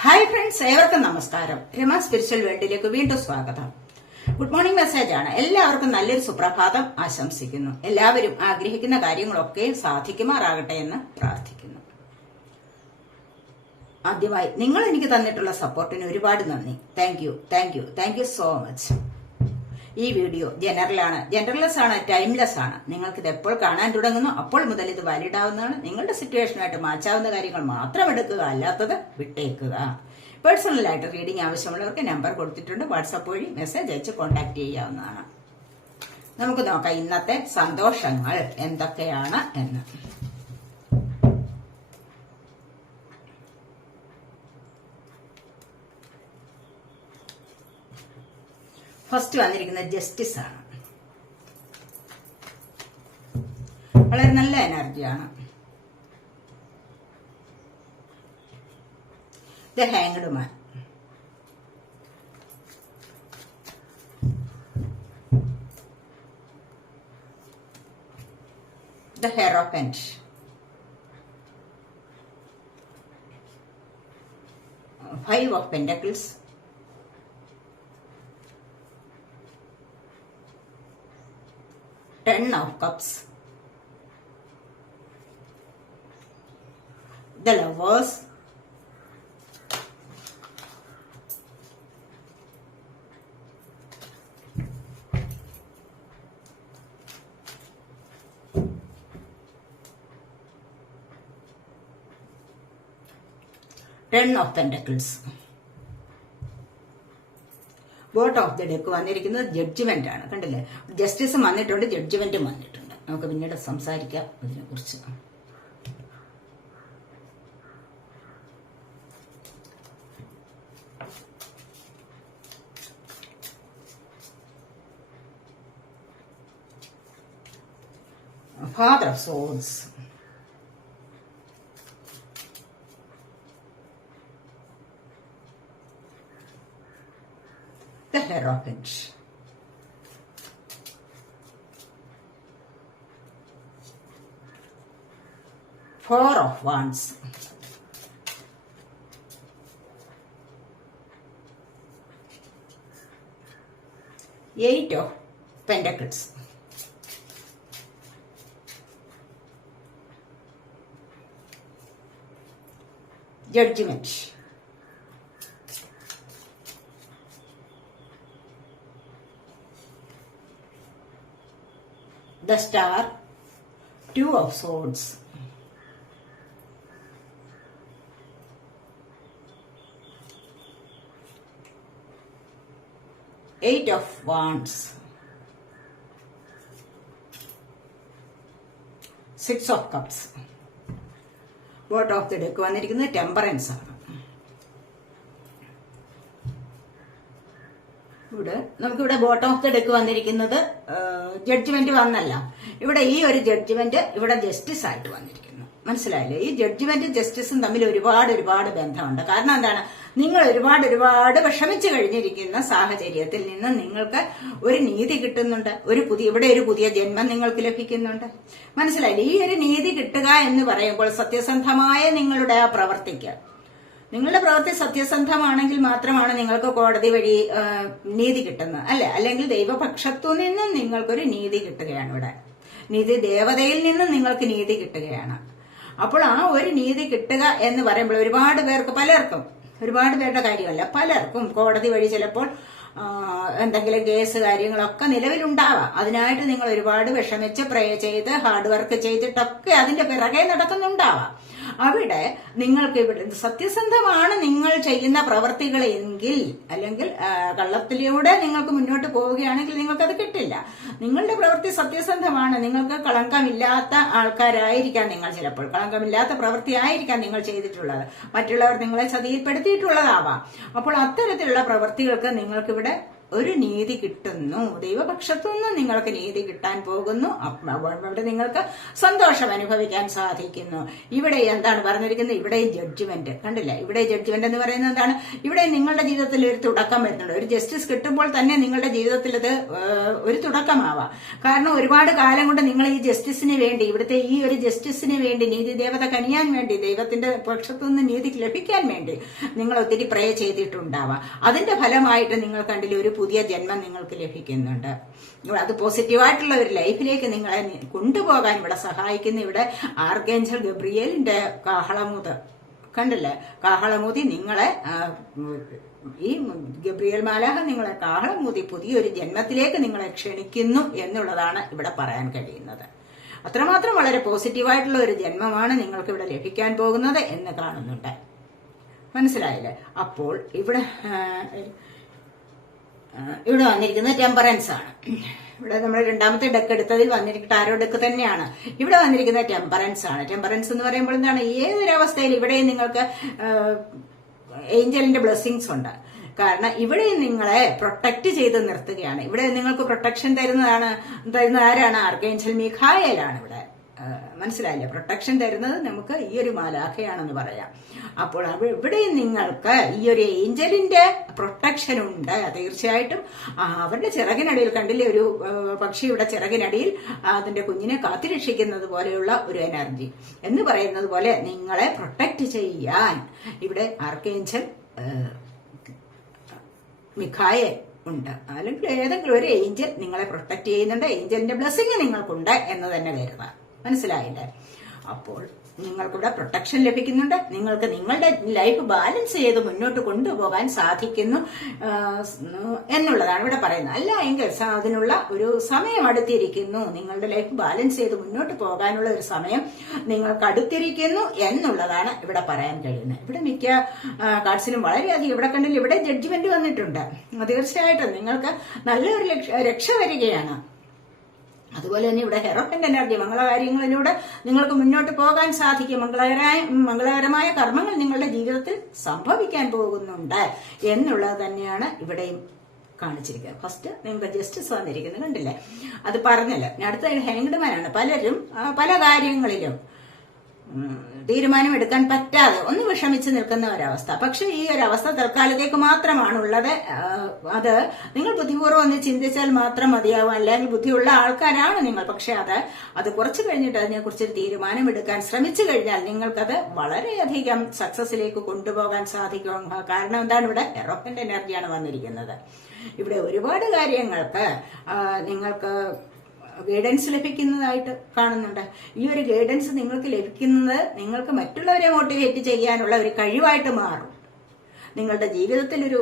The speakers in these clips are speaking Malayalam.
ഹായ് ഫ്രണ്ട്സ്, ഏവർക്കും നമസ്കാരം. രമ സ്പിരിച്വൽ വേൾഡിലേക്ക് വീണ്ടും സ്വാഗതം. ഗുഡ് മോർണിംഗ് മെസ്സേജ് ആണ്. എല്ലാവർക്കും നല്ലൊരു സുപ്രഭാതം ആശംസിക്കുന്നു. എല്ലാവരും ആഗ്രഹിക്കുന്ന കാര്യങ്ങളൊക്കെ സാധിക്കുമാറാകട്ടെ എന്ന് പ്രാർത്ഥിക്കുന്നു. ആദ്യമായി നിങ്ങൾ എനിക്ക് തന്നിട്ടുള്ള സപ്പോർട്ടിന് ഒരുപാട് നന്ദി. Thank you so much. ഈ വീഡിയോ ജനറൽലെസ് ആണ്, ടൈംലെസ് ആണ്. നിങ്ങൾക്ക് ഇത് എപ്പോൾ കാണാൻ തുടങ്ങുന്നു അപ്പോൾ മുതൽ ഇത് വാലിഡ് ആവുന്നതാണ്. നിങ്ങളുടെ സിറ്റുവേഷനായിട്ട് മാച്ചാവുന്ന കാര്യങ്ങൾ മാത്രം എടുക്കുക, അല്ലാത്തത് വിട്ടേക്കുക. പേഴ്സണലായിട്ട് റീഡിംഗ് ആവശ്യമുള്ളവർക്ക് നമ്പർ കൊടുത്തിട്ടുണ്ട്. വാട്സാപ്പ് വഴി മെസ്സേജ് അയച്ച് കോൺടാക്ട് ചെയ്യാവുന്നതാണ്. നമുക്ക് നോക്കാം ഇന്നത്തെ സന്തോഷങ്ങൾ എന്തൊക്കെയാണ് എന്ന്. ഫസ്റ്റ് വന്നിരിക്കുന്നത് ജസ്റ്റിസ് ആണ്. വളരെ നല്ല എനർജിയാണ്. The hanged man, the hierophant, five of pentacles, Ten of Cups, the Lovers, Ten of Pentacles. Bottom of the deck വന്നിരിക്കുന്നത് ജഡ്ജ്മെന്റ് ആണ്. കണ്ടില്ലേ, ജസ്റ്റിസും വന്നിട്ടുണ്ട്, ജഡ്ജ്മെന്റും വന്നിട്ടുണ്ട്. നമുക്ക് പിന്നീട് സംസാരിക്കാം ഇതിനെ കുറിച്ച്. Father of souls, the Hierophant, Four of Wands, Eight of Pentacles, Judgment, the Star, Two of Swords, Eight of Wands, Six of Cups. Bottom of the deck വന്നിരിക്കുന്നത് ടെമ്പറൻസ് ആണ്. നമുക്കിവിടെ ബോട്ടം ഓഫ് ദ ഡെക്ക് വന്നിരിക്കുന്നത് ജഡ്ജ്മെന്റ് വന്നല്ല. ഇവിടെ ഈ ഒരു ജഡ്ജ്മെന്റ് ഇവിടെ ജസ്റ്റിസ് ആയിട്ട് വന്നിരിക്കുന്നു. മനസ്സിലായില്ലേ? ഈ ജഡ്ജ്മെന്റും ജസ്റ്റിസും തമ്മിൽ ഒരുപാട് ബന്ധമുണ്ട്. കാരണം എന്താണ്, നിങ്ങൾ ഒരുപാട് വിഷമിച്ചു കഴിഞ്ഞിരിക്കുന്ന സാഹചര്യത്തിൽ നിന്ന് നിങ്ങൾക്ക് ഒരു നീതി കിട്ടുന്നുണ്ട്. ഇവിടെ ഒരു പുതിയ ജന്മം നിങ്ങൾക്ക് ലഭിക്കുന്നുണ്ട്. മനസ്സിലായില്ലേ? ഈ ഒരു നീതി കിട്ടുക എന്ന് പറയുമ്പോൾ സത്യസന്ധമായ നിങ്ങളുടെ ആ പ്രവർത്തിക്ക്, നിങ്ങളുടെ പ്രവൃത്തി സത്യസന്ധമാണെങ്കിൽ മാത്രമാണ് നിങ്ങൾക്ക് കോടതി വഴി നീതി കിട്ടുന്നത്, അല്ലെ? അല്ലെങ്കിൽ ദൈവപക്ഷത്തു നിന്നും നിങ്ങൾക്കൊരു നീതി കിട്ടുകയാണ്. ഇവിടെ നീതി ദേവതയിൽ നിന്നും നിങ്ങൾക്ക് നീതി കിട്ടുകയാണ്. അപ്പോൾ ആ ഒരു നീതി കിട്ടുക എന്ന് പറയുമ്പോൾ ഒരുപാട് പേരുടെ കാര്യമല്ല, പലർക്കും കോടതി വഴി ചിലപ്പോൾ എന്തെങ്കിലും കേസ് കാര്യങ്ങളൊക്കെ നിലവിലുണ്ടാവാം. അതിനായിട്ട് നിങ്ങൾ ഒരുപാട് വിഷമിച്ച് പ്രേ ചെയ്ത് ഹാർഡ് വർക്ക് ചെയ്തിട്ടൊക്കെ അതിന്റെ പിറകെ നടക്കുന്നുണ്ടാവാം. അവിടെ നിങ്ങൾക്ക് ഇവിടെ സത്യസന്ധമാണ് നിങ്ങൾ ചെയ്യുന്ന പ്രവർത്തികളെങ്കിൽ, അല്ലെങ്കിൽ കള്ളത്തിലൂടെ നിങ്ങൾക്ക് മുന്നോട്ട് പോവുകയാണെങ്കിൽ നിങ്ങൾക്കത് കിട്ടില്ല. നിങ്ങളുടെ പ്രവൃത്തി സത്യസന്ധമാണ്, നിങ്ങൾക്ക് കളങ്കമില്ലാത്ത ആൾക്കാരായിരിക്കാം നിങ്ങൾ, ചിലപ്പോൾ കളങ്കമില്ലാത്ത പ്രവൃത്തി ആയിരിക്കാം നിങ്ങൾ ചെയ്തിട്ടുള്ളത്, മറ്റുള്ളവർ നിങ്ങളെ ചതിയിൽപ്പെടുത്തിയിട്ടുള്ളതാവാം. അപ്പോൾ അത്തരത്തിലുള്ള പ്രവൃത്തികൾക്ക് നിങ്ങൾക്കിവിടെ ഒരു നീതി കിട്ടുന്നു. ദൈവപക്ഷത്തു നിന്ന് നിങ്ങൾക്ക് നീതി കിട്ടാൻ പോകുന്നു. അവിടെ നിങ്ങൾക്ക് സന്തോഷം അനുഭവിക്കാൻ സാധിക്കുന്നു. ഇവിടെ എന്താണ് പറഞ്ഞിരിക്കുന്നത്? ഇവിടെ ജഡ്ജ്മെന്റ് കണ്ടില്ല. ഇവിടെ ജഡ്ജ്മെന്റ് എന്ന് പറയുന്നത് എന്താണ്? ഇവിടെ നിങ്ങളുടെ ജീവിതത്തിൽ ഒരു തുടക്കം വരുന്നുണ്ട്. ഒരു ജസ്റ്റിസ് കിട്ടുമ്പോൾ തന്നെ നിങ്ങളുടെ ജീവിതത്തിൽ ഇത് ഒരു തുടക്കമാവാം. കാരണം ഒരുപാട് കാലം കൊണ്ട് നിങ്ങൾ ഈ ജസ്റ്റിസിന് വേണ്ടി, ഇവിടുത്തെ ഈ ഒരു ജസ്റ്റിസിന് വേണ്ടി, നീതി ദേവത കനിയാൻ വേണ്ടി, ദൈവത്തിന്റെ പക്ഷത്തു നിന്ന് നീതി ലഭിക്കാൻ വേണ്ടി നിങ്ങൾ ഒത്തിരി പ്രേ ചെയ്തിട്ടുണ്ടാവാം. അതിന്റെ ഫലമായിട്ട് നിങ്ങൾ കണ്ടില്ല ഒരു പുതിയ ജന്മം നിങ്ങൾക്ക് ലഭിക്കുന്നുണ്ട്. അത് പോസിറ്റീവായിട്ടുള്ള ഒരു ലൈഫിലേക്ക് നിങ്ങളെ കൊണ്ടുപോകാൻ ഇവിടെ സഹായിക്കുന്ന ഇവിടെ ആർക്കേഞ്ചൽ ഗബ്രിയേലിന്റെ കാഹളമുത് കണ്ടില്ലേ? കാഹളമൂതി നിങ്ങളെ, ഈ ഗബ്രിയേൽ മാലാഖ നിങ്ങളെ കാഹളമൂതി പുതിയൊരു ജന്മത്തിലേക്ക് നിങ്ങളെ ക്ഷണിക്കുന്നു എന്നുള്ളതാണ് ഇവിടെ പറയാൻ കഴിയുന്നത്. അത്രമാത്രം വളരെ പോസിറ്റീവായിട്ടുള്ള ഒരു ജന്മമാണ് നിങ്ങൾക്ക് ഇവിടെ ലഭിക്കാൻ പോകുന്നത് എന്ന് കാണുന്നുണ്ട്. മനസ്സിലായില്ലേ? അപ്പോൾ ഇവിടെ വന്നിരിക്കുന്നത് ടെമ്പറൻസ് ആണ്. ഇവിടെ നമ്മൾ രണ്ടാമത്തെ ഡെക്ക് എടുത്തതിൽ വന്നിരിക്കുന്ന ടാരോ ഡെക്ക് തന്നെയാണ്. ഇവിടെ വന്നിരിക്കുന്ന ടെമ്പറൻസ് ആണ്. ടെമ്പറൻസ് എന്ന് പറയുമ്പോൾ എന്താണ്? ഏതൊരവസ്ഥയിൽ ഇവിടെയും നിങ്ങൾക്ക് ഏഞ്ചലിന്റെ ബ്ലെസ്സിങ്സ് ഉണ്ട്. കാരണം ഇവിടെ നിങ്ങളെ പ്രൊട്ടക്ട് ചെയ്ത് നിർത്തുകയാണ്. ഇവിടെ നിങ്ങൾക്ക് പ്രൊട്ടക്ഷൻ തരുന്ന ആരാണ്? ആർക്കേഞ്ചൽ മിഖായേലാണ് ഇവിടെ. മനസ്സിലായില്ലേ? പ്രൊട്ടക്ഷൻ തരുന്നത് നമുക്ക് ഈ ഒരു മാലാഖയാണെന്ന് പറയാം. അപ്പോൾ ഇവിടെ നിങ്ങൾക്ക് ഈ ഒരു ഏഞ്ചലിന്റെ പ്രൊട്ടക്ഷൻ ഉണ്ട്. തീർച്ചയായിട്ടും അവരുടെ ചിറകിനടിയിൽ കണ്ടില്ലേ, ഒരു പക്ഷി ഇവിടെ ചിറകിനടിയിൽ അതിന്റെ കുഞ്ഞിനെ കാത്തിരക്ഷിക്കുന്നത് പോലെയുള്ള ഒരു എനർജി എന്ന് പറയുന്നത് പോലെ നിങ്ങളെ പ്രൊട്ടക്ട് ചെയ്യാൻ ഇവിടെ ആർക്കേഞ്ചൽ മിഖായേൽ ഉണ്ട്. അല്ലെങ്കിൽ ഏതെങ്കിലും ഒരു ഏഞ്ചൽ നിങ്ങളെ പ്രൊട്ടക്ട് ചെയ്യുന്നുണ്ട്. ഏഞ്ചലിന്റെ ബ്ലെസ്സിങ് നിങ്ങൾക്കുണ്ട് എന്ന് തന്നെ കരുതാം. മനസ്സിലായില്ലേ? അപ്പോൾ നിങ്ങൾക്കിവിടെ പ്രൊട്ടക്ഷൻ ലഭിക്കുന്നുണ്ട്. നിങ്ങൾക്ക് നിങ്ങളുടെ ലൈഫ് ബാലൻസ് ചെയ്ത് മുന്നോട്ട് കൊണ്ടുപോകാൻ സാധിക്കുന്നു എന്നുള്ളതാണ് ഇവിടെ പറയുന്നത്. അല്ല എങ്കിൽ അതിനുള്ള ഒരു സമയം അടുത്തിരിക്കുന്നു. നിങ്ങളുടെ ലൈഫ് ബാലൻസ് ചെയ്ത് മുന്നോട്ട് പോകാനുള്ള ഒരു സമയം നിങ്ങൾക്ക് അടുത്തിരിക്കുന്നു എന്നുള്ളതാണ് ഇവിടെ പറയാൻ കഴിയുന്നത്. ഇവിടെ മിക്ക കാർഡ്സിനും വളരെയധികം ഇവിടെ കണ്ടില്ല, ഇവിടെ ജഡ്ജ്മെന്റ് വന്നിട്ടുണ്ട്. തീർച്ചയായിട്ടും നിങ്ങൾക്ക് നല്ലൊരു രക്ഷ വരികയാണ്. അതുപോലെ തന്നെ ഇവിടെ ഹെറോഫന്റ് എനർജി, മംഗളകാര്യങ്ങളിലൂടെ നിങ്ങൾക്ക് മുന്നോട്ട് പോകാൻ സാധിക്കും. മംഗളകരമായ കർമ്മങ്ങൾ നിങ്ങളുടെ ജീവിതത്തിൽ സംഭവിക്കാൻ പോകുന്നുണ്ട് എന്നുള്ളത് തന്നെയാണ് ഇവിടെയും കാണിച്ചിരിക്കുന്നത്. ഫസ്റ്റ് നിങ്ങൾക്ക് ജസ്റ്റിസ് വന്നിരിക്കുന്നത് കണ്ടില്ലേ? അത് പറഞ്ഞല്ലോ. അടുത്ത ഹാങ്ഡ് മാനാണ്. പലരും പല കാര്യങ്ങളിലും തീരുമാനമെടുക്കാൻ പറ്റാതെ ഒന്ന് വിഷമിച്ച് നിൽക്കുന്ന ഒരവസ്ഥ. പക്ഷെ ഈ ഒരു അവസ്ഥ തൽക്കാലത്തേക്ക് മാത്രമാണുള്ളത്. അത് നിങ്ങൾ ബുദ്ധിപൂർവ്വം ഒന്ന് ചിന്തിച്ചാൽ മാത്രം മതിയാവും. അല്ലെങ്കിൽ ബുദ്ധിയുള്ള ആൾക്കാരാണ് നിങ്ങൾ. പക്ഷെ അത് കുറച്ച് കഴിഞ്ഞിട്ട് അതിനെക്കുറിച്ചൊരു തീരുമാനമെടുക്കാൻ ശ്രമിച്ചു കഴിഞ്ഞാൽ നിങ്ങൾക്കത് വളരെയധികം സക്സസിലേക്ക് കൊണ്ടുപോകാൻ സാധിക്കും. കാരണം എന്താണ്? ഇവിടെ ഹെറോഫന്റ് എനർജിയാണ് വന്നിരിക്കുന്നത്. ഇവിടെ ഒരുപാട് കാര്യങ്ങൾക്ക് നിങ്ങൾക്ക് ഗൈഡൻസ് ലഭിക്കുന്നതായിട്ട് കാണുന്നുണ്ട്. ഈ ഒരു ഗൈഡൻസ് നിങ്ങൾക്ക് ലഭിക്കുന്നത് നിങ്ങൾക്ക് മറ്റുള്ളവരെ മോട്ടിവേറ്റ് ചെയ്യാനുള്ള ഒരു കഴിവായിട്ട് മാറും. നിങ്ങളുടെ ജീവിതത്തിൽ ഒരു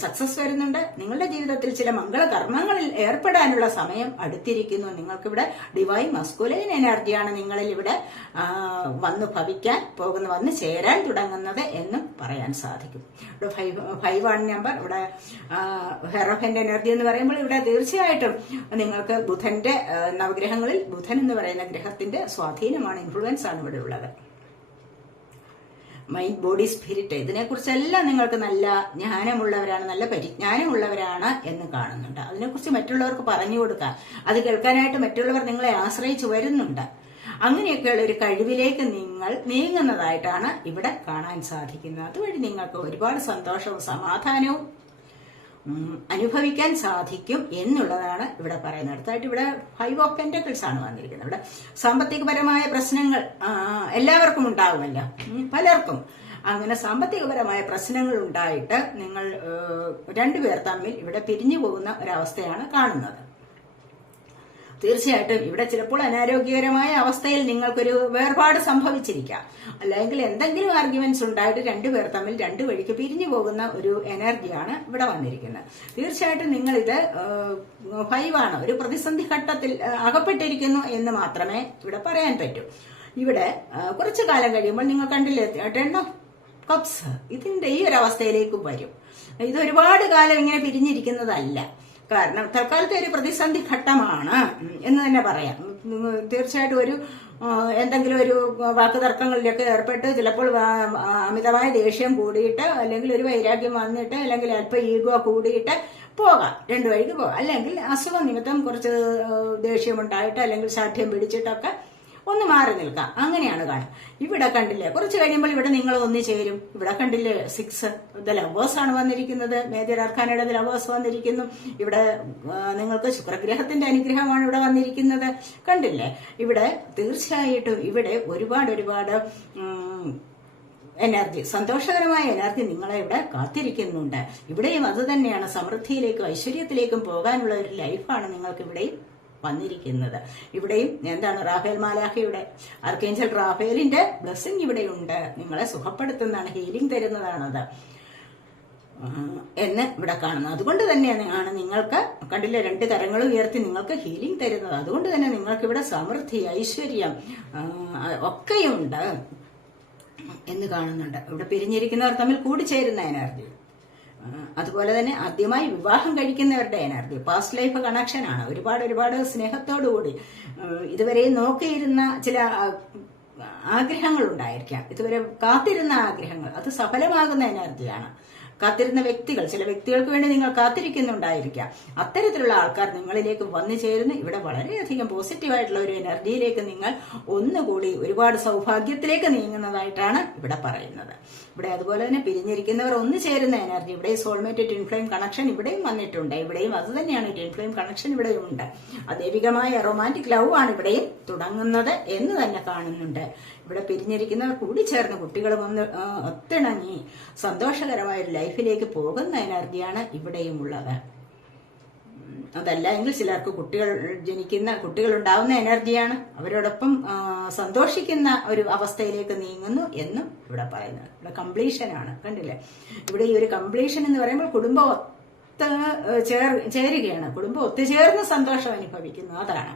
സക്സസ് വരുന്നുണ്ട്. നിങ്ങളുടെ ജീവിതത്തിൽ ചില മംഗളകർമ്മങ്ങളിൽ ഏർപ്പെടാനുള്ള സമയം അടുത്തിരിക്കുന്നു. നിങ്ങൾക്കിവിടെ ഡിവൈൻ മസ്കുലൈൻ എനർജിയാണ് നിങ്ങളിൽ ഇവിടെ വന്ന് ചേരാൻ തുടങ്ങുന്നത് എന്നും പറയാൻ സാധിക്കും. ഇവിടെ 5 ആണ് നമ്പർ. ഇവിടെ ഹെറോഫന്റ് എനർജി എന്ന് പറയുമ്പോൾ ഇവിടെ തീർച്ചയായിട്ടും നിങ്ങൾക്ക് ബുധന്റെ നവഗ്രഹങ്ങളിൽ ബുധൻ എന്ന് പറയുന്ന ഗ്രഹത്തിന്റെ സ്വാധീനമാണ്, ഇൻഫ്ലുവൻസ് ആണ് ഇവിടെ ഉള്ളത്. മൈൻഡ്, ബോഡി, സ്പിരിറ്റ്, ഇതിനെക്കുറിച്ചെല്ലാം നിങ്ങൾക്ക് നല്ല ജ്ഞാനമുള്ളവരാണ്, നല്ല പരിജ്ഞാനമുള്ളവരാണ് എന്ന് കാണുന്നുണ്ട്. അതിനെക്കുറിച്ച് മറ്റുള്ളവർക്ക് പറഞ്ഞു കൊടുക്കാൻ, അത് കേൾക്കാനായിട്ട് മറ്റുള്ളവർ നിങ്ങളെ ആശ്രയിച്ചു വരുന്നുണ്ട്. അങ്ങനെയൊക്കെയുള്ള ഒരു കഴിവിലേക്ക് നിങ്ങൾ നീങ്ങുന്നതായിട്ടാണ് ഇവിടെ കാണാൻ സാധിക്കുന്നത്. അതുവഴി നിങ്ങൾക്ക് ഒരുപാട് സന്തോഷവും സമാധാനവും അനുഭവിക്കാൻ സാധിക്കും എന്നുള്ളതാണ് ഇവിടെ പറയുന്നത്. അടുത്തായിട്ട് ഇവിടെ 5 ഓഫ് പെന്റക്കിൾസ് ആണ് വന്നിരിക്കുന്നത്. ഇവിടെ സാമ്പത്തികപരമായ പ്രശ്നങ്ങൾ എല്ലാവർക്കും ഉണ്ടാകുമല്ലോ, പലർക്കും. അങ്ങനെ സാമ്പത്തികപരമായ പ്രശ്നങ്ങൾ ഉണ്ടായിട്ട് നിങ്ങൾ രണ്ടുപേർ തമ്മിൽ ഇവിടെ പിരിഞ്ഞു പോകുന്ന ഒരവസ്ഥയാണ് കാണുന്നത്. തീർച്ചയായിട്ടും ഇവിടെ ചിലപ്പോൾ അനാരോഗ്യകരമായ അവസ്ഥയിൽ നിങ്ങൾക്കൊരു വേർപാട് സംഭവിച്ചിരിക്കാം. അല്ലെങ്കിൽ എന്തെങ്കിലും ആർഗ്യുമെന്റ്സ് ഉണ്ടായിട്ട് രണ്ടുപേർ തമ്മിൽ രണ്ടു വഴിക്ക് പിരിഞ്ഞു പോകുന്ന ഒരു എനർജിയാണ് ഇവിടെ വന്നിരിക്കുന്നത്. തീർച്ചയായിട്ടും നിങ്ങളിത് 5 ആണ്, ഒരു പ്രതിസന്ധി ഘട്ടത്തിൽ അകപ്പെട്ടിരിക്കുന്നു എന്ന് മാത്രമേ ഇവിടെ പറയാൻ പറ്റൂ. ഇവിടെ കുറച്ചു കാലം കഴിയുമ്പോൾ നിങ്ങൾ കണ്ടില്ലേ 10 ഓഫ് കപ്സ്, ഇതിന്റെ ഈ ഒരു അവസ്ഥയിലേക്ക് വരും. ഇത് ഒരുപാട് കാലം ഇങ്ങനെ പിരിഞ്ഞിരിക്കുന്നതല്ല. കാരണം തൽക്കാലത്തെ ഒരു പ്രതിസന്ധി ഘട്ടമാണ് എന്ന് തന്നെ പറയാം. തീർച്ചയായിട്ടും ഒരു എന്തെങ്കിലും ഒരു വാക്കുതർക്കങ്ങളിലൊക്കെ ഏർപ്പെട്ട് ചിലപ്പോൾ അമിതമായ ദേഷ്യം കൂടിയിട്ട് അല്ലെങ്കിൽ ഒരു വൈരാഗ്യം വന്നിട്ട് അല്ലെങ്കിൽ അല്പം ഈഗോ കൂടിയിട്ട് പോകാം, രണ്ടു വഴിക്ക് പോകാം. അല്ലെങ്കിൽ അസുഖം നിമിത്തം കുറച്ച് ദേഷ്യമുണ്ടായിട്ട് അല്ലെങ്കിൽ ശാഠ്യം പിടിച്ചിട്ടൊക്കെ ഒന്ന് മാറി നിൽക്കാം. അങ്ങനെയാണ് കാണുക. ഇവിടെ കണ്ടില്ലേ, കുറച്ച് കഴിയുമ്പോൾ ഇവിടെ നിങ്ങൾ ഒന്നു ചേരും. ഇവിടെ കണ്ടില്ലേ 6 ദ ലവേഴ്സ് ആണ് വന്നിരിക്കുന്നത്. മേജർ അർക്കാനയുടെ ദ ലവേഴ്സ് വന്നിരിക്കുന്നു. ഇവിടെ നിങ്ങൾക്ക് ശുക്രഗ്രഹത്തിന്റെ അനുഗ്രഹമാണ് ഇവിടെ വന്നിരിക്കുന്നത്. കണ്ടില്ലേ, ഇവിടെ തീർച്ചയായിട്ടും ഇവിടെ ഒരുപാട് എനർജി, സന്തോഷകരമായ എനർജി നിങ്ങളെ ഇവിടെ കാത്തിരിക്കുന്നുണ്ട്. ഇവിടെയും അത് തന്നെയാണ്, സമൃദ്ധിയിലേക്കും ഐശ്വര്യത്തിലേക്കും പോകാനുള്ള ഒരു ലൈഫാണ് നിങ്ങൾക്ക് ഇവിടെയും വന്നിരിക്കുന്നത്. ഇവിടെയും എന്താണ്, റാഫേൽ മാലാഖയുടെ, ആർക്കേഞ്ചൽ റാഫേലിന്റെ ബ്ലെസ്സിങ് ഇവിടെയുണ്ട്. നിങ്ങളെ സുഖപ്പെടുത്തുന്നതാണ്, ഹീലിംഗ് തരുന്നതാണത് എന്ന് ഇവിടെ കാണുന്നത്. അതുകൊണ്ട് തന്നെയാണ് നിങ്ങൾക്ക് കണ്ടില്ലേ 2 കരങ്ങളും ഉയർത്തി നിങ്ങൾക്ക് ഹീലിംഗ് തരുന്നത്. അതുകൊണ്ട് തന്നെ നിങ്ങൾക്ക് ഇവിടെ സമൃദ്ധി, ഐശ്വര്യം ഒക്കെയുണ്ട് എന്ന് കാണുന്നുണ്ട്. ഇവിടെ പിരിഞ്ഞിരിക്കുന്നവർ തമ്മിൽ കൂടിച്ചേരുന്ന എനർജി, അതുപോലെ തന്നെ ആദ്യമായി വിവാഹം കഴിക്കുന്നവരുടെ എനർജി, പാസ്റ്റ് ലൈഫ് കണക്ഷൻ ആണ്. ഒരുപാട് സ്നേഹത്തോടുകൂടി ഇതുവരെ നോക്കിയിരുന്ന ചില ആഗ്രഹങ്ങൾ ഉണ്ടായിരിക്കാം, ഇതുവരെ കാത്തിരുന്ന ആഗ്രഹങ്ങൾ, അത് സഫലമാകുന്ന എനർജിയാണ്. കാത്തിരുന്ന വ്യക്തികൾ, ചില വ്യക്തികൾക്ക് വേണ്ടി നിങ്ങൾ കാത്തിരിക്കുന്നുണ്ടായിരിക്കാം. അത്തരത്തിലുള്ള ആൾക്കാർ നിങ്ങളിലേക്ക് വന്നു ചേരുന്നു. ഇവിടെ വളരെയധികം പോസിറ്റീവായിട്ടുള്ള ഒരു എനർജിയിലേക്ക് നിങ്ങൾ ഒന്നുകൂടി ഒരുപാട് സൗഭാഗ്യത്തിലേക്ക് നീങ്ങുന്നതായിട്ടാണ് ഇവിടെ പറയുന്നത്. ഇവിടെ അതുപോലെ തന്നെ പിരിഞ്ഞിരിക്കുന്നവർ ഒന്നു ചേരുന്ന എനർജി, ഇവിടെ സോൾമേറ്റ് ട്വിൻ ഫ്ലെയിം കണക്ഷൻ ഇവിടെയും വന്നിട്ടുണ്ട്. ഇവിടെയും അത് തന്നെയാണ്, ട്വിൻ ഫ്ലെയിം കണക്ഷൻ ഇവിടെയും ഉണ്ട്. അദൈവികമായ റൊമാൻറ്റിക് ലവ് ആണ് ഇവിടെയും തുടങ്ങുന്നത് എന്ന് തന്നെ കാണുന്നുണ്ട്. ഇവിടെ പിരിഞ്ഞിരിക്കുന്നവർ കൂടി ചേർന്ന് കുട്ടികളും ഒന്ന് ഒത്തിണങ്ങി സന്തോഷകരമായ ഒരു ലൈഫിലേക്ക് പോകുന്ന എനർജിയാണ് ഇവിടെയും ഉള്ളത്. അതല്ല എങ്കിൽ ചിലർക്ക് കുട്ടികൾ ഉണ്ടാവുന്ന എനർജിയാണ്. അവരോടൊപ്പം സന്തോഷിക്കുന്ന ഒരു അവസ്ഥയിലേക്ക് നീങ്ങുന്നു എന്നും ഇവിടെ പറയുന്നത്. ഇവിടെ കംപ്ലീഷൻ ആണ്. കണ്ടില്ലേ, ഇവിടെ ഈ ഒരു കംപ്ലീഷൻ എന്ന് പറയുമ്പോൾ കുടുംബം ചേരുകയാണ്. കുടുംബം ഒത്തുചേർന്ന് സന്തോഷം അനുഭവിക്കുന്നു. അതാണ്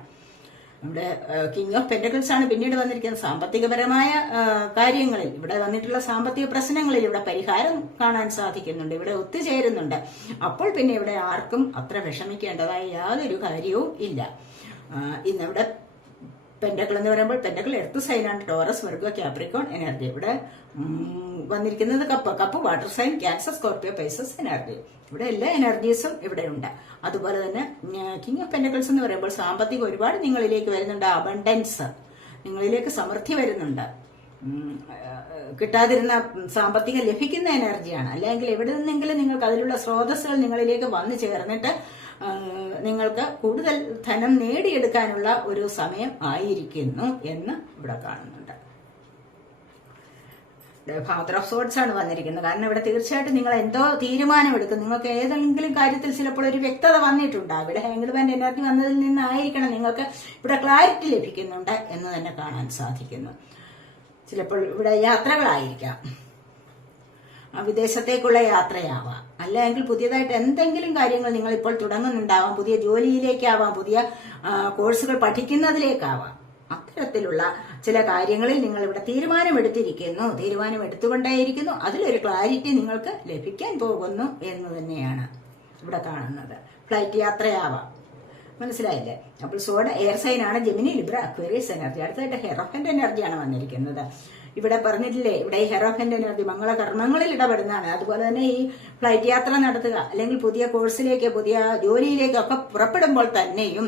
നമ്മുടെ കിങ് ഓഫ് പെന്റക്കിൾസ് ആണ് പിന്നീട് വന്നിരിക്കുന്നത്. സാമ്പത്തികപരമായ കാര്യങ്ങളിൽ ഇവിടെ വന്നിട്ടുള്ള സാമ്പത്തിക പ്രശ്നങ്ങളിൽ ഇവിടെ പരിഹാരം കാണാൻ സാധിക്കുന്നുണ്ട്. ഇവിടെ ഒത്തുചേരുന്നുണ്ട്. അപ്പോൾ പിന്നെ ഇവിടെ ആർക്കും അത്ര വിഷമിക്കേണ്ടതായ യാതൊരു കാര്യവും ഇല്ല. ഇന്നിവിടെ പെന്റക്കിൾ എന്ന് പറയുമ്പോൾ പെന്റക്കിൾ എർത്ത് സൈനാണ്. Taurus, Virgo, Capricorn energy. ഇവിടെ വന്നിരിക്കുന്നത് cup water sign, cancer, Scorpio, Pisces energy. ഇവിടെ എല്ലാ എനർജീസും ഇവിടെ ഉണ്ട്. അതുപോലെ തന്നെ കിങ് ഓഫ് പെന്റക്കിൾസ് എന്ന് പറയുമ്പോൾ സാമ്പത്തികം ഒരുപാട് നിങ്ങളിലേക്ക് വരുന്നുണ്ട്. അബണ്ടൻസ്, നിങ്ങളിലേക്ക് സമൃദ്ധി വരുന്നുണ്ട്. കിട്ടാതിരുന്ന സാമ്പത്തികം ലഭിക്കുന്ന എനർജിയാണ്. അല്ലെങ്കിൽ എവിടെ നിന്നെങ്കിലും നിങ്ങൾക്ക് അതിലുള്ള സ്രോതസ്സുകൾ നിങ്ങളിലേക്ക് വന്നു ചേർന്നിട്ട് നിങ്ങൾക്ക് കൂടുതൽ ധനം നേടിയെടുക്കാനുള്ള ഒരു സമയം ആയിരിക്കുന്നു എന്ന് ഇവിടെ കാണുന്നുണ്ട്. ഫാദർ ഓഫ് സോർഡ്സ് ആണ് വന്നിരിക്കുന്നത്. കാരണം ഇവിടെ തീർച്ചയായിട്ടും നിങ്ങൾ എന്തോ തീരുമാനമെടുക്കും. നിങ്ങൾക്ക് ഏതെങ്കിലും കാര്യത്തിൽ ചിലപ്പോൾ ഒരു വ്യക്തത വന്നിട്ടുണ്ടാകും. ഇവിടെ ഹാങ്ഡ് മാൻ എനർജി വന്നതിൽ നിന്നായിരിക്കണം നിങ്ങൾക്ക് ഇവിടെ ക്ലാരിറ്റി ലഭിക്കുന്നുണ്ട് എന്ന് തന്നെ കാണാൻ സാധിക്കുന്നു. ചിലപ്പോൾ ഇവിടെ യാത്രകളായിരിക്കാം, വിദേശത്തേക്കുള്ള യാത്രയാവാം, അല്ലെങ്കിൽ പുതിയതായിട്ട് എന്തെങ്കിലും കാര്യങ്ങൾ നിങ്ങൾ ഇപ്പോൾ തുടങ്ങുന്നുണ്ടാവാം. പുതിയ ജോലിയിലേക്കാവാം, പുതിയ കോഴ്സുകൾ പഠിക്കുന്നതിലേക്കാവാം. അത്തരത്തിലുള്ള ചില കാര്യങ്ങളിൽ നിങ്ങൾ ഇവിടെ തീരുമാനമെടുത്തിരിക്കുന്നു, തീരുമാനമെടുത്തുകൊണ്ടേയിരിക്കുന്നു. അതിലൊരു ക്ലാരിറ്റി നിങ്ങൾക്ക് ലഭിക്കാൻ പോകുന്നു എന്ന് തന്നെയാണ് ഇവിടെ കാണുന്നത്. ഫ്ലൈറ്റ് യാത്രയാവാം, മനസ്സിലായില്ലേ? അപ്പോൾ സോഡ് എയർ സൈൻ ആണ്. Gemini, Libra, Aquarius energy. അടുത്തായിട്ട് ഹെറോഫന്റ് എനർജിയാണ് വന്നിരിക്കുന്നത്. ഇവിടെ പറഞ്ഞിട്ടില്ലേ, ഇവിടെ ഈ ഹെറോഫന്റ് എനർജി മംഗളകർമ്മങ്ങളിൽ ഇടപെടുന്നതാണ്. അതുപോലെ തന്നെ ഈ ഫ്ലൈറ്റ് യാത്ര നടത്തുക അല്ലെങ്കിൽ പുതിയ കോഴ്സിലേക്ക്, പുതിയ ജോലിയിലേക്ക് ഒക്കെ പുറപ്പെടുമ്പോൾ തന്നെയും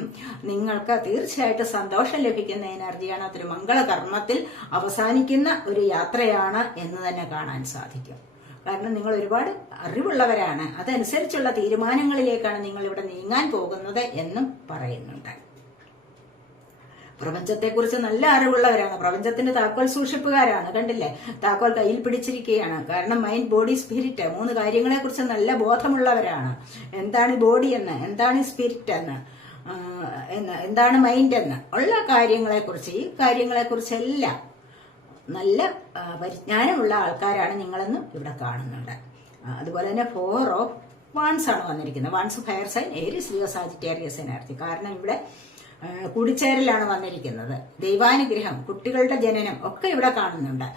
നിങ്ങൾക്ക് തീർച്ചയായിട്ടും സന്തോഷം ലഭിക്കുന്ന എനർജിയാണ്. അതൊരു മംഗളകർമ്മത്തിൽ അവസാനിക്കുന്ന ഒരു യാത്രയാണ് എന്ന് തന്നെ കാണാൻ സാധിക്കും. കാരണം നിങ്ങൾ ഒരുപാട് അറിവുള്ളവരാണ്. അതനുസരിച്ചുള്ള തീരുമാനങ്ങളിലേക്കാണ് നിങ്ങൾ ഇവിടെ നീങ്ങാൻ പോകുന്നത് എന്നും പറയുന്നുണ്ട്. പ്രപഞ്ചത്തെക്കുറിച്ച് നല്ല അറിവുള്ളവരാണ്. പ്രപഞ്ചത്തിന്റെ താക്കോൽ സൂക്ഷിപ്പുകാരാണ്. കണ്ടില്ലേ, താക്കോൽ കയ്യിൽ പിടിച്ചിരിക്കുകയാണ്. കാരണം മൈൻഡ്, ബോഡി, സ്പിരിറ്റ് 3 കാര്യങ്ങളെ കുറിച്ച് നല്ല ബോധമുള്ളവരാണ്. എന്താണ് ബോഡി എന്ന്, എന്താണ് സ്പിരിറ്റ് എന്ന്, എന്താണ് മൈൻഡ് എന്ന് ഉള്ള കാര്യങ്ങളെക്കുറിച്ച്, ഈ കാര്യങ്ങളെക്കുറിച്ചെല്ലാം നല്ല പരിജ്ഞാനമുള്ള ആൾക്കാരാണ് നിങ്ങളെന്നും ഇവിടെ കാണുന്നുണ്ട്. അതുപോലെ തന്നെ 4 ഓഫ് വാൺസ് ആണ് വന്നിരിക്കുന്നത്. Wands fire sign, Aries, Leo, Sagittarius energy. കാരണം ഇവിടെ കൂടിച്ചേരലാണ് വന്നിരിക്കുന്നത്. ദൈവാനുഗ്രഹം, കുട്ടികളുടെ ജനനം ഒക്കെ ഇവിടെ കാണുന്നുണ്ട്.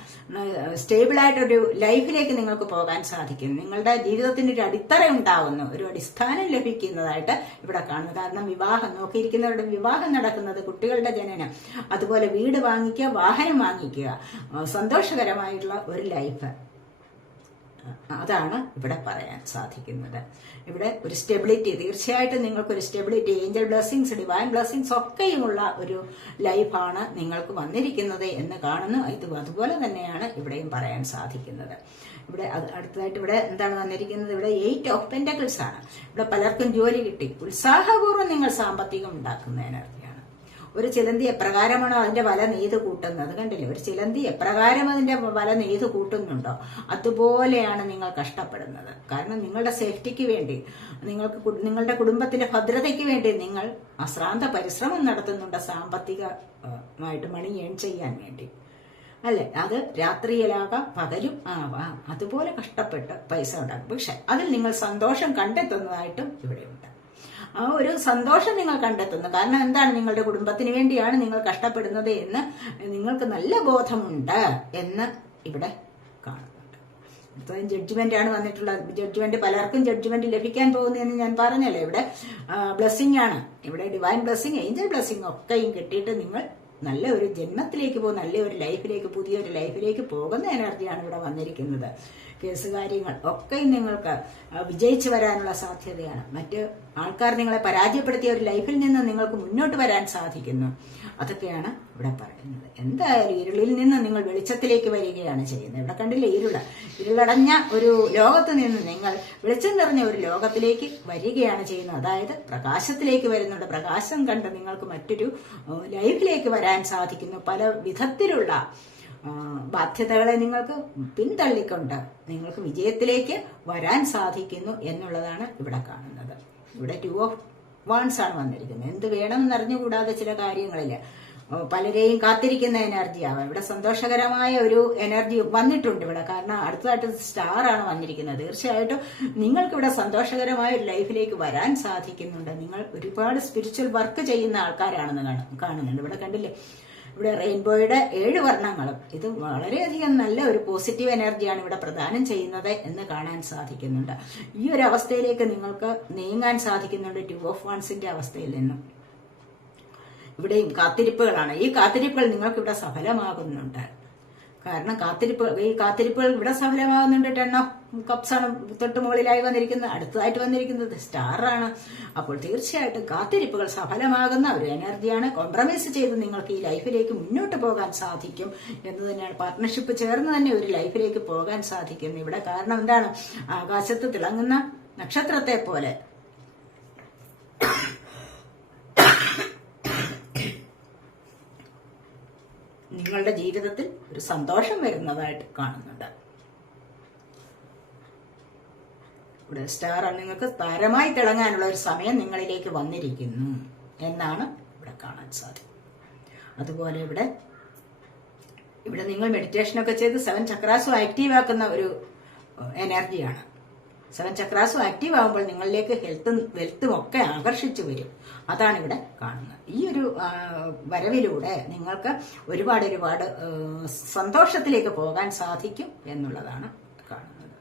സ്റ്റേബിളായിട്ടൊരു ലൈഫിലേക്ക് നിങ്ങൾക്ക് പോകാൻ സാധിക്കും. നിങ്ങളുടെ ജീവിതത്തിന് ഒരു അടിത്തറ ഉണ്ടാവുന്നു, ഒരു അടിസ്ഥാനം ലഭിക്കുന്നതായിട്ട് ഇവിടെ കാണുന്നു. കാരണം വിവാഹം നോക്കിയിരിക്കുന്നവരുടെ വിവാഹം നടക്കുന്നത്, കുട്ടികളുടെ ജനനം, അതുപോലെ വീട് വാങ്ങിക്കുക, വാഹനം വാങ്ങിക്കുക, സന്തോഷകരമായിട്ടുള്ള ഒരു ലൈഫ് അതാണ് ഇവിടെ പറയാൻ സാധിക്കുന്നത്. ഇവിടെ ഒരു സ്റ്റെബിലിറ്റി, തീർച്ചയായിട്ടും നിങ്ങൾക്കൊരു stability, angel blessings, divine blessings ഒക്കെയുമുള്ള ഒരു ലൈഫാണ് നിങ്ങൾക്ക് വന്നിരിക്കുന്നത് എന്ന് കാണുന്നു. അതുപോലെ തന്നെയാണ് ഇവിടെയും പറയാൻ സാധിക്കുന്നത്. ഇവിടെ അടുത്തതായിട്ട് ഇവിടെ എന്താണ് വന്നിരിക്കുന്നത്? ഇവിടെ 8 ഓഫ് പെന്റക്കിൾസ് ആണ്. ഇവിടെ പലർക്കും ജോലി കിട്ടി, ഉത്സാഹപൂർവ്വം നിങ്ങൾ സാമ്പത്തികം ഉണ്ടാക്കുന്ന എനർജിയാണ്. ഒരു ചിലന്തി എപ്രകാരമാണോ അതിന്റെ വല നെയ്ത് കൂട്ടുന്നത്, കണ്ടില്ലേ? ഒരു ചിലന്തി എപ്രകാരം അതിന്റെ വല നെയ്ത് കൂട്ടുന്നുണ്ടോ അതുപോലെയാണ് നിങ്ങൾ കഷ്ടപ്പെടുന്നത്. കാരണം നിങ്ങളുടെ സേഫ്റ്റിക്ക് വേണ്ടി, നിങ്ങളുടെ കുടുംബത്തിന്റെ ഭദ്രതയ്ക്ക് വേണ്ടി നിങ്ങൾ അശ്രാന്ത പരിശ്രമം നടത്തുന്നുണ്ട്, സാമ്പത്തികമായിട്ട് മണി ഏൺ ചെയ്യാൻ വേണ്ടി, അല്ലെ? അത് രാത്രിയിലാകാം, പകലും ആവാം. അതുപോലെ കഷ്ടപ്പെട്ട് പൈസ ഉണ്ടാക്കും. പക്ഷെ അതിൽ നിങ്ങൾ സന്തോഷം കണ്ടെത്തുന്നതായിട്ടും ഇവിടെയുണ്ട്. ആ ഒരു സന്തോഷം നിങ്ങൾ കണ്ടെത്തുന്നു. കാരണം എന്താണ്? നിങ്ങളുടെ കുടുംബത്തിന് വേണ്ടിയാണ് നിങ്ങൾ കഷ്ടപ്പെടുന്നത് എന്ന് നിങ്ങൾക്ക് നല്ല ബോധമുണ്ട് എന്ന് ഇവിടെ കാണുന്നുണ്ട്. അടുത്തത് ജഡ്ജ്മെന്റ് ആണ് വന്നിട്ടുള്ളത്. ജഡ്ജ്മെന്റ്, പലർക്കും ജഡ്ജ്മെന്റ് ലഭിക്കാൻ പോകുന്നു എന്ന് ഞാൻ പറഞ്ഞല്ലോ. ഇവിടെ ബ്ലെസ്സിങ് ആണ്. ഇവിടെ ഡിവൈൻ ബ്ലെസ്സിങ്, ഏഞ്ചൽ ബ്ലെസ്സിങ് ഒക്കെയും കിട്ടിയിട്ട് നിങ്ങൾ നല്ല ഒരു ജന്മത്തിലേക്ക് പോകും, നല്ല ഒരു ലൈഫിലേക്ക്, പുതിയൊരു ലൈഫിലേക്ക് പോകുന്ന എനർജിയാണ് ഇവിടെ വന്നിരിക്കുന്നത്. കേസ് കാര്യങ്ങൾ ഒക്കെ നിങ്ങൾക്ക് വിജയിച്ചു വരാനുള്ള സാധ്യതയാണ്. മറ്റ് ആൾക്കാർ നിങ്ങളെ പരാജയപ്പെടുത്തിയ ഒരു ലൈഫിൽ നിന്ന് നിങ്ങൾക്ക് മുന്നോട്ട് വരാൻ സാധിക്കുന്നു. അതൊക്കെയാണ് ഇവിടെ പറയുന്നത്. എന്തായാലും ഇരുളിൽ നിന്ന് നിങ്ങൾ വെളിച്ചത്തിലേക്ക് വരികയാണ് ചെയ്യുന്നത്. ഇവിടെ കണ്ടില്ലേ, ഇരുളടഞ്ഞ ഒരു ലോകത്ത് നിന്ന് നിങ്ങൾ വെളിച്ചം നിറഞ്ഞ ഒരു ലോകത്തിലേക്ക് വരികയാണ് ചെയ്യുന്നത്. അതായത് പ്രകാശത്തിലേക്ക് വരുന്നുണ്ട്. പ്രകാശം കണ്ട് നിങ്ങൾക്ക് മറ്റൊരു ലൈഫിലേക്ക് വരാൻ സാധിക്കുന്നു. പല വിധത്തിലുള്ള ബാധ്യതകളെ നിങ്ങൾക്ക് പിന്തള്ളിക്കൊണ്ട് നിങ്ങൾക്ക് വിജയത്തിലേക്ക് വരാൻ സാധിക്കുന്നു എന്നുള്ളതാണ് ഇവിടെ കാണുന്നത്. ഇവിടെ 2 ഓഫ് വാൺസ് ആണ് വന്നിരിക്കുന്നത്. എന്ത് വേണമെന്നറിഞ്ഞുകൂടാതെ ചില കാര്യങ്ങളില് പലരെയും കാത്തിരിക്കുന്ന എനർജി ആവാം. ഇവിടെ സന്തോഷകരമായ ഒരു എനർജി വന്നിട്ടുണ്ട് ഇവിടെ. കാരണം അടുത്തതായിട്ട് സ്റ്റാർ ആണ് വന്നിരിക്കുന്നത്. തീർച്ചയായിട്ടും നിങ്ങൾക്ക് ഇവിടെ സന്തോഷകരമായ ഒരു ലൈഫിലേക്ക് വരാൻ സാധിക്കുന്നുണ്ട്. നിങ്ങൾ ഒരുപാട് സ്പിരിച്വൽ വർക്ക് ചെയ്യുന്ന ആൾക്കാരാണെന്ന് കാണുന്നുണ്ട്. ഇവിടെ കണ്ടില്ലേ, ഇവിടെ റെയിൻബോയുടെ 7 വർണ്ണങ്ങളും, ഇത് വളരെയധികം നല്ല ഒരു പോസിറ്റീവ് എനർജിയാണ് ഇവിടെ പ്രദാനം ചെയ്യുന്നത് എന്ന് കാണാൻ സാധിക്കുന്നുണ്ട്. ഈ ഒരു അവസ്ഥയിലേക്ക് നിങ്ങൾക്ക് നീങ്ങാൻ സാധിക്കുന്നുണ്ട് 2 ഓഫ് വാൺസിന്റെ അവസ്ഥയിൽ നിന്നും. ഇവിടെയും കാത്തിരിപ്പുകളാണ്. ഈ കാത്തിരിപ്പുകൾ നിങ്ങൾക്ക് ഇവിടെ സഫലമാകുന്നുണ്ട്. കാരണം ഈ കാത്തിരിപ്പുകൾ ഇവിടെ സഫലമാകുന്നുണ്ട്. 10 ഓഫ് കപ്സ് ആണ് തൊട്ട് മുകളിലായി വന്നിരിക്കുന്നത്. അടുത്തതായിട്ട് വന്നിരിക്കുന്നത് സ്റ്റാർ ആണ്. അപ്പോൾ തീർച്ചയായിട്ടും കാത്തിരിപ്പുകൾ സഫലമാകുന്ന ഒരു എനർജിയാണ്. കോംപ്രമൈസ് ചെയ്ത് നിങ്ങൾക്ക് ഈ ലൈഫിലേക്ക് മുന്നോട്ട് പോകാൻ സാധിക്കും എന്ന് തന്നെയാണ്. പാർട്ട്ണർഷിപ്പ് ചേർന്ന് തന്നെ ഒരു ലൈഫിലേക്ക് പോകാൻ സാധിക്കും ഇവിടെ. കാരണം എന്താണ്? ആകാശത്ത് തിളങ്ങുന്ന നക്ഷത്രത്തെ പോലെ നിങ്ങളുടെ ജീവിതത്തിൽ ഒരു സന്തോഷം വരുന്നതായിട്ട് കാണുന്നുണ്ട്. ഇവിടെ സ്റ്റാർ നിങ്ങൾക്ക് താരമായി തിളങ്ങാനുള്ള ഒരു സമയം നിങ്ങളിലേക്ക് വന്നിരിക്കുന്നു എന്നാണ് ഇവിടെ കാണാൻ സാധിക്കും. അതുപോലെ ഇവിടെ നിങ്ങൾ മെഡിറ്റേഷനൊക്കെ ചെയ്ത് 7 ചക്രാസും ആക്റ്റീവ് ആക്കുന്ന ഒരു എനർജിയാണ്. 7 ചക്രാസും ആക്റ്റീവ് ആകുമ്പോൾ നിങ്ങളിലേക്ക് വെൽത്തും ഒക്കെ ആകർഷിച്ചു വരും. അതാണ് ഇവിടെ കാണുന്നത്. ഈ ഒരു വരവിലൂടെ നിങ്ങൾക്ക് ഒരുപാട് സന്തോഷത്തിലേക്ക് പോകാൻ സാധിക്കും എന്നുള്ളതാണ് കാണുന്നത്.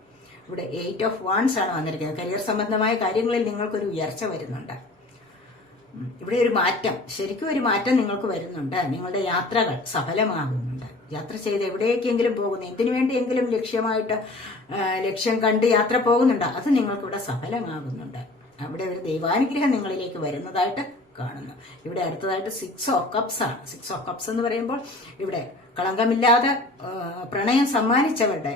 ഇവിടെ 8 ഓഫ് വാൺസ് ആണ് വന്നിരിക്കുന്നത്. കരിയർ സംബന്ധമായ കാര്യങ്ങളിൽ നിങ്ങൾക്കൊരു ഉയർച്ച വരുന്നുണ്ട്. ഇവിടെ ഒരു മാറ്റം, ശരിക്കും ഒരു മാറ്റം നിങ്ങൾക്ക് വരുന്നുണ്ട്. നിങ്ങളുടെ യാത്രകൾ സഫലമാകുന്നുണ്ട്. യാത്ര ചെയ്ത് എവിടേക്കെങ്കിലും പോകുന്നു, എന്തിനു വേണ്ടിയെങ്കിലും ലക്ഷ്യം കണ്ട് യാത്ര പോകുന്നുണ്ട്. അത് നിങ്ങൾക്കിവിടെ സഫലമാകുന്നുണ്ട്. അവിടെ ഒരു ദൈവാനുഗ്രഹം നിങ്ങളിലേക്ക് വരുന്നതായിട്ട് കാണുന്നു. ഇവിടെ അടുത്തതായിട്ട് 6 ഓഫ് കപ്സ് ആണ്. 6 ഓഫ് കപ്സ് എന്ന് പറയുമ്പോൾ ഇവിടെ കളങ്കമില്ലാതെ പ്രണയം സമ്മാനിച്ചവരുടെ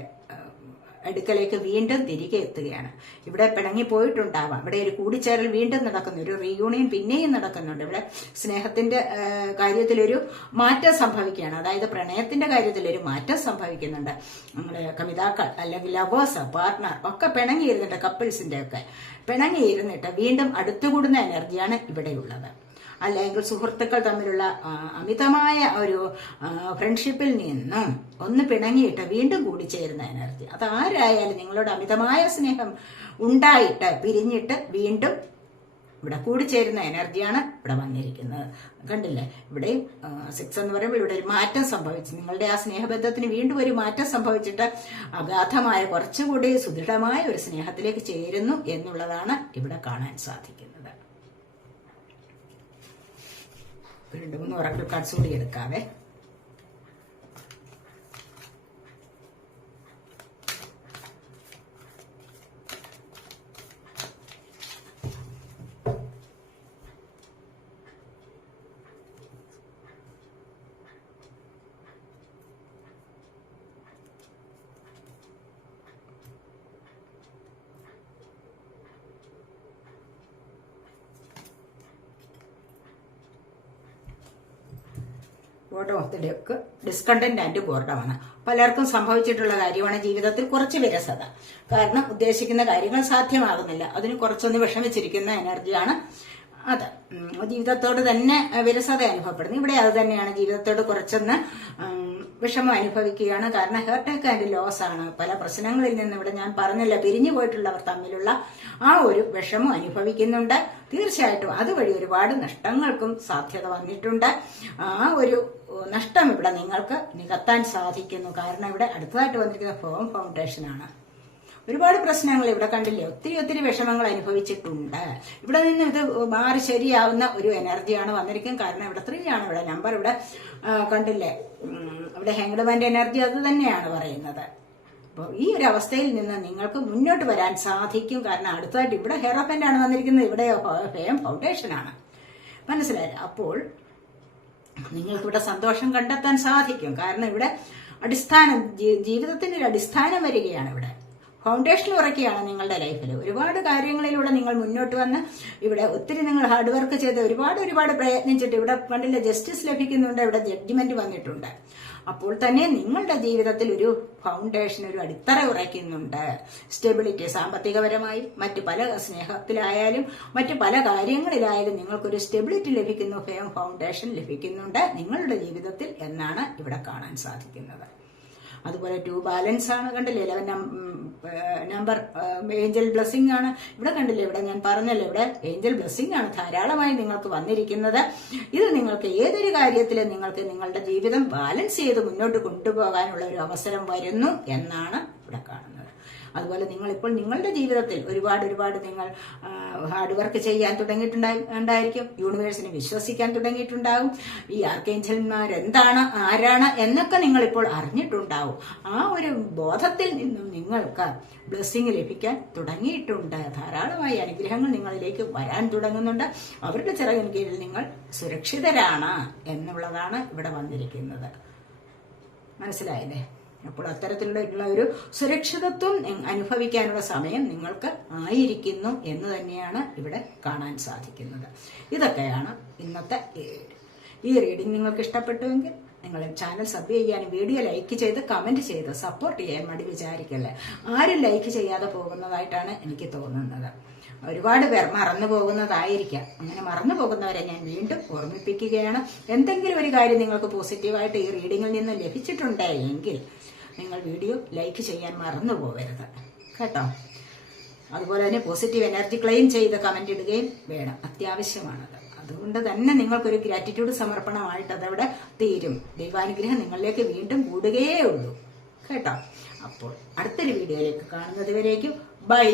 അടുക്കലേക്ക് വീണ്ടും തിരികെ എത്തുകയാണ്. ഇവിടെ പിണങ്ങി പോയിട്ടുണ്ടാവാം. ഇവിടെ ഒരു കൂടിച്ചേരൽ വീണ്ടും നടക്കുന്നു, ഒരു റീയൂണിയൻ പിന്നെയും നടക്കുന്നുണ്ട്. ഇവിടെ സ്നേഹത്തിന്റെ കാര്യത്തിലൊരു മാറ്റം സംഭവിക്കുകയാണ്. അതായത് പ്രണയത്തിന്റെ കാര്യത്തിൽ ഒരു മാറ്റം സംഭവിക്കുന്നുണ്ട്. നമ്മുടെ കമിതാക്കൾ അല്ലെങ്കിൽ ലവേഴ്സ്, പാർട്ട്ണർ ഒക്കെ പിണങ്ങിയിരുന്നിട്ട്, കപ്പിൾസിന്റെ ഒക്കെ പിണങ്ങിയിരുന്നിട്ട് വീണ്ടും അടുത്തുകൂടുന്ന എനർജിയാണ് ഇവിടെയുള്ളത്. അല്ലെങ്കിൽ സുഹൃത്തുക്കൾ തമ്മിലുള്ള അമിതമായ ഒരു ഫ്രണ്ട്ഷിപ്പിൽ നിന്നും ഒന്ന് പിണങ്ങിയിട്ട് വീണ്ടും കൂടിച്ചേരുന്ന എനർജി. അതാരായാലും നിങ്ങളോട് അമിതമായ സ്നേഹം ഉണ്ടായിട്ട് പിരിഞ്ഞിട്ട് വീണ്ടും ഇവിടെ കൂടിച്ചേരുന്ന എനർജിയാണ് ഇവിടെ വന്നിരിക്കുന്നത്. കണ്ടില്ലേ, ഇവിടെ 6 എന്ന് പറയുമ്പോൾ ഇവിടെ ഒരു മാറ്റം സംഭവിച്ചു. നിങ്ങളുടെ ആ സ്നേഹബന്ധത്തിന് വീണ്ടും ഒരു മാറ്റം സംഭവിച്ചിട്ട് അഗാധമായ കുറച്ചുകൂടി സുദൃഢമായ ഒരു സ്നേഹത്തിലേക്ക് ചേരുന്നു എന്നുള്ളതാണ് ഇവിടെ കാണാൻ സാധിക്കുന്നത്. 2-3 ഒറക്കിൾ കാർഡ്സ് കൂടി എടുക്കാവേ. Bottom of the deck discontent and ബോർഡമാണ്. പലർക്കും സംഭവിച്ചിട്ടുള്ള കാര്യമാണ് ജീവിതത്തിൽ കുറച്ച് വിരസത. കാരണം ഉദ്ദേശിക്കുന്ന കാര്യങ്ങൾ സാധ്യമാകുന്നില്ല. അതിന് കുറച്ചൊന്ന് വിഷമിച്ചിരിക്കുന്ന എനർജിയാണ് അത്. ജീവിതത്തോട് തന്നെ വിരസത അനുഭവപ്പെടുന്നു. ഇവിടെ അത് തന്നെയാണ്, ജീവിതത്തോട് കുറച്ചൊന്ന് വിഷമം അനുഭവിക്കുകയാണ്. കാരണം ഹേർട്ടേക്ക് ആൻഡ് ലോസ് ആണ്. പല പ്രശ്നങ്ങളിൽ നിന്ന് ഇവിടെ ഞാൻ പറഞ്ഞില്ല, പിരിഞ്ഞു പോയിട്ടുള്ളവർ തമ്മിലുള്ള ആ ഒരു വിഷമം അനുഭവിക്കുന്നുണ്ട്. തീർച്ചയായിട്ടും അതുവഴി ഒരുപാട് നഷ്ടങ്ങൾക്കും സാധ്യത വന്നിട്ടുണ്ട്. ആ ഒരു നഷ്ടം ഇവിടെ നിങ്ങൾക്ക് നികത്താൻ സാധിക്കുന്നു. കാരണം ഇവിടെ അടുത്തതായിട്ട് വന്നിരിക്കുന്ന ഫേം ഫൗണ്ടേഷനാണ്. ഒരുപാട് പ്രശ്നങ്ങൾ ഇവിടെ കണ്ടില്ലേ, ഒത്തിരി വിഷമങ്ങൾ അനുഭവിച്ചിട്ടുണ്ട്. ഇവിടെ നിന്ന് ഇത് മാറി ശരിയാവുന്ന ഒരു എനർജിയാണ് വന്നിരിക്കുന്നത്. കാരണം ഇവിടെ 3 ആണ് ഇവിടെ നമ്പർ. ഇവിടെ കണ്ടില്ലേ, ഇവിടെ ഹാങ്ഡ്മാന്റെ എനർജി അത് തന്നെയാണ് പറയുന്നത്. അപ്പോൾ ഈ ഒരു അവസ്ഥയിൽ നിന്ന് നിങ്ങൾക്ക് മുന്നോട്ട് വരാൻ സാധിക്കും. കാരണം അടുത്തതായിട്ട് ഇവിടെ ഹെയറോഫന്റ് ആണ് വന്നിരിക്കുന്നത്, ഇവിടെ ഫേം ഫൗണ്ടേഷനാണ്. മനസ്സിലായില്ല? അപ്പോൾ നിങ്ങൾക്ക് ഇവിടെ സന്തോഷം കണ്ടെത്താൻ സാധിക്കും. കാരണം ഇവിടെ അടിസ്ഥാനം, ജീവിതത്തിന്റെ ഒരു അടിസ്ഥാനം വരികയാണ്. ഇവിടെ ഫൗണ്ടേഷൻ ഉറക്കുകയാണ് നിങ്ങളുടെ ലൈഫിൽ. ഒരുപാട് കാര്യങ്ങളിലൂടെ നിങ്ങൾ മുന്നോട്ട് വന്ന് ഇവിടെ ഒത്തിരി നിങ്ങൾ ഹാർഡ് വർക്ക് ചെയ്ത് ഒരുപാട് പ്രയത്നിച്ചിട്ട് ഇവിടെ കണ്ടില്ല ജസ്റ്റിസ് ലഭിക്കുന്നുണ്ട്, ഇവിടെ ജഡ്ജ്മെന്റ് വന്നിട്ടുണ്ട്. അപ്പോൾ തന്നെ നിങ്ങളുടെ ജീവിതത്തിൽ ഒരു ഫൗണ്ടേഷൻ, ഒരു അടിത്തറ ഉറയ്ക്കുന്നുണ്ട്. സ്റ്റെബിലിറ്റി, സാമ്പത്തികപരമായി മറ്റു പല സ്നേഹത്തിലായാലും മറ്റു പല കാര്യങ്ങളിലായാലും നിങ്ങൾക്കൊരു സ്റ്റെബിലിറ്റി ലഭിക്കുന്നു, ഫൗണ്ടേഷൻ ലഭിക്കുന്നുണ്ട് നിങ്ങളുടെ ജീവിതത്തിൽ എന്നാണ് ഇവിടെ കാണാൻ സാധിക്കുന്നത്. അതുപോലെ 2 ബാലൻസ് ആണ്. കണ്ടില്ലേ 11 നമ്പർ ഏഞ്ചൽ ബ്ലെസ്സിംഗ് ആണ്. ഇവിടെ കണ്ടില്ലേ, ഇവിടെ ഞാൻ പറഞ്ഞല്ലോ, ഇവിടെ ഏഞ്ചൽ ബ്ലെസ്സിംഗ് ആണ് ധാരാളമായി നിങ്ങൾക്ക് വന്നിരിക്കുന്നത്. ഇത് നിങ്ങൾക്ക് ഏതൊരു കാര്യത്തിലും നിങ്ങൾക്ക് നിങ്ങളുടെ ജീവിതം ബാലൻസ് ചെയ്ത് മുന്നോട്ട് കൊണ്ടുപോകാനുള്ള ഒരു അവസരം വരുന്നു എന്നാണ് ഇവിടെ കാണുന്നത്. അതുപോലെ നിങ്ങളിപ്പോൾ നിങ്ങളുടെ ജീവിതത്തിൽ ഒരുപാട് നിങ്ങൾ ഹാർഡ് വർക്ക് ചെയ്യാൻ തുടങ്ങിയിട്ടുണ്ടായിരിക്കും. യൂണിവേഴ്സിനെ വിശ്വസിക്കാൻ തുടങ്ങിയിട്ടുണ്ടാകും. ഈ ആർക്കേഞ്ചൽമാർ എന്താണ്, ആരാണ് എന്നൊക്കെ നിങ്ങളിപ്പോൾ അറിഞ്ഞിട്ടുണ്ടാവും. ആ ഒരു ബോധത്തിൽ നിന്നും നിങ്ങൾക്ക് ബ്ലെസ്സിങ് ലഭിക്കാൻ തുടങ്ങിയിട്ടുണ്ട്. ധാരാളമായി അനുഗ്രഹങ്ങൾ നിങ്ങളിലേക്ക് വരാൻ തുടങ്ങുന്നുണ്ട്. അവരുടെ ചിറകിന് കീഴിൽ നിങ്ങൾ സുരക്ഷിതരാണ് എന്നുള്ളതാണ് ഇവിടെ വന്നിരിക്കുന്നത്. മനസ്സിലായില്ലേ? അപ്പോൾ അത്തരത്തിലുള്ള ഒരു സുരക്ഷിതത്വം അനുഭവിക്കാനുള്ള സമയം നിങ്ങൾക്ക് ആയിരിക്കുന്നു എന്ന് തന്നെയാണ് ഇവിടെ കാണാൻ സാധിക്കുന്നത്. ഇതൊക്കെയാണ് ഇന്നത്തെ ഈ റീഡിംഗ്. നിങ്ങൾക്ക് ഇഷ്ടപ്പെട്ടുവെങ്കിൽ നിങ്ങൾ ചാനൽ സബ് ചെയ്യാനും വീഡിയോ ലൈക്ക് ചെയ്ത് കമന്റ് ചെയ്ത് സപ്പോർട്ട് ചെയ്യാൻ മടി വിചാരിക്കല്ലേ. ആരും ലൈക്ക് ചെയ്യാതെ പോകുന്നതായിട്ടാണ് എനിക്ക് തോന്നുന്നത്. ഒരുപാട് പേർ മറന്നു പോകുന്നതായിരിക്കാം. അങ്ങനെ മറന്നു പോകുന്നവരെ ഞാൻ വീണ്ടും ഓർമ്മിപ്പിക്കുകയാണ്. എന്തെങ്കിലും ഒരു കാര്യം നിങ്ങൾക്ക് പോസിറ്റീവായിട്ട് ഈ റീഡിങ്ങിൽ നിന്ന് ലഭിച്ചിട്ടുണ്ടെങ്കിൽ നിങ്ങൾ വീഡിയോ ലൈക്ക് ചെയ്യാൻ മറന്നു പോകരുത് കേട്ടോ. അതുപോലെ തന്നെ പോസിറ്റീവ് എനർജി ക്ലെയിം ചെയ്ത് കമന്റ് ഇടുകയും വേണം, അത്യാവശ്യമാണത്. അതുകൊണ്ട് തന്നെ നിങ്ങൾക്കൊരു ഗ്രാറ്റിറ്റ്യൂഡ് സമർപ്പണമായിട്ട് അതവിടെ തീരും. ദൈവാനുഗ്രഹം നിങ്ങളിലേക്ക് വീണ്ടും കൂടുകയേ ഉള്ളൂ കേട്ടോ. അപ്പോൾ അടുത്തൊരു വീഡിയോയിലേക്ക് കാണുന്നത് വരേക്കും ബൈ.